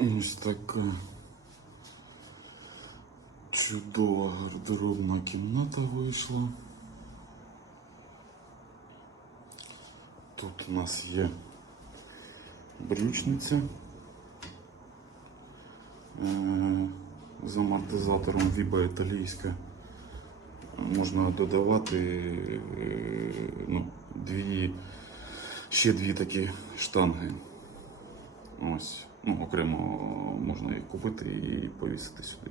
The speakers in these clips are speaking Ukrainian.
Ось така чудова гардеробна кімната вийшла. Тут у нас є брючниця е, з амортизатором Viba італійська. Можна додавати е, ну, дві, ще дві такі штанги. Ось. Ну, окремо можна їх купити і повісити сюди.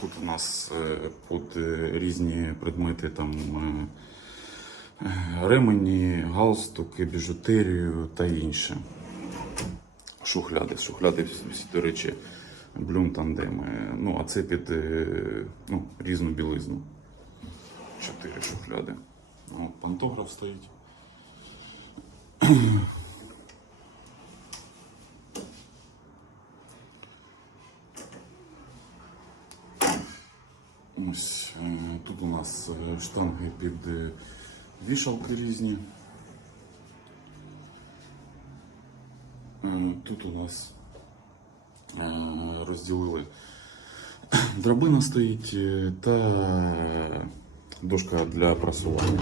Тут у нас е, під різні предмети там е, ремені, галстуки, біжутерію та інше. Шухляди. Шухляди, всі, до речі, блюм тандеми. Ну, а це під е, ну, різну білизну. Чотири шухляди. От, пантограф стоїть. Ось е, тут у нас е, штанги під е, вішалки різні. Тут у нас розділили драбина стоїть та дошка для прасування.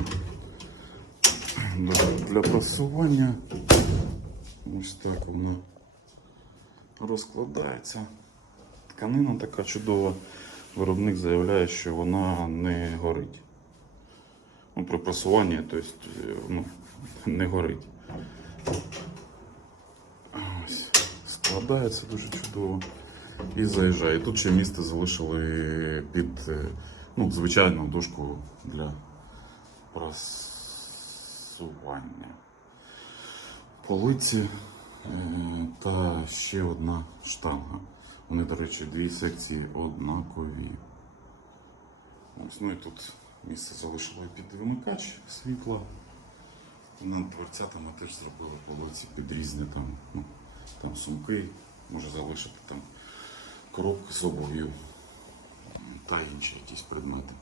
Дошка для прасування. Ось так вона розкладається. Тканина така чудова. Виробник заявляє, що вона не горить. Ну, при просуванні, тобто, е, ну, не горить. Ось. Складається дуже чудово і заїжджає. Тут ще місце залишили під е, ну, звичайну дошку для прасування. Полиці е, та ще одна штанга. Вони, до речі, дві секції однакові. Ось, ну і тут місце залишили під вимикач світла. Над дверцятами теж зробили полоці під різні там, ну, там сумки, може залишити там коробки з обув'ю та інші якісь предмети.